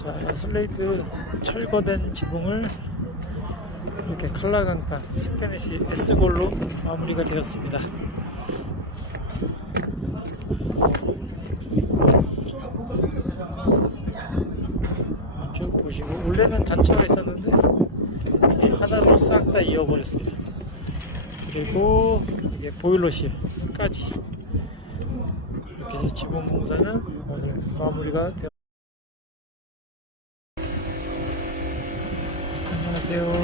자, 슬레이트 철거된 지붕을 이렇게 칼라 강판 스페니시 S골로 마무리가 되었습니다. 쭉 보시고 원래는 단차가 있었는데 이게 하나로 싹 다 이어버렸습니다. 그리고 이게 보일러실까지 이렇게 지붕 공사는 오늘 마무리가 되었습니다. Valeu.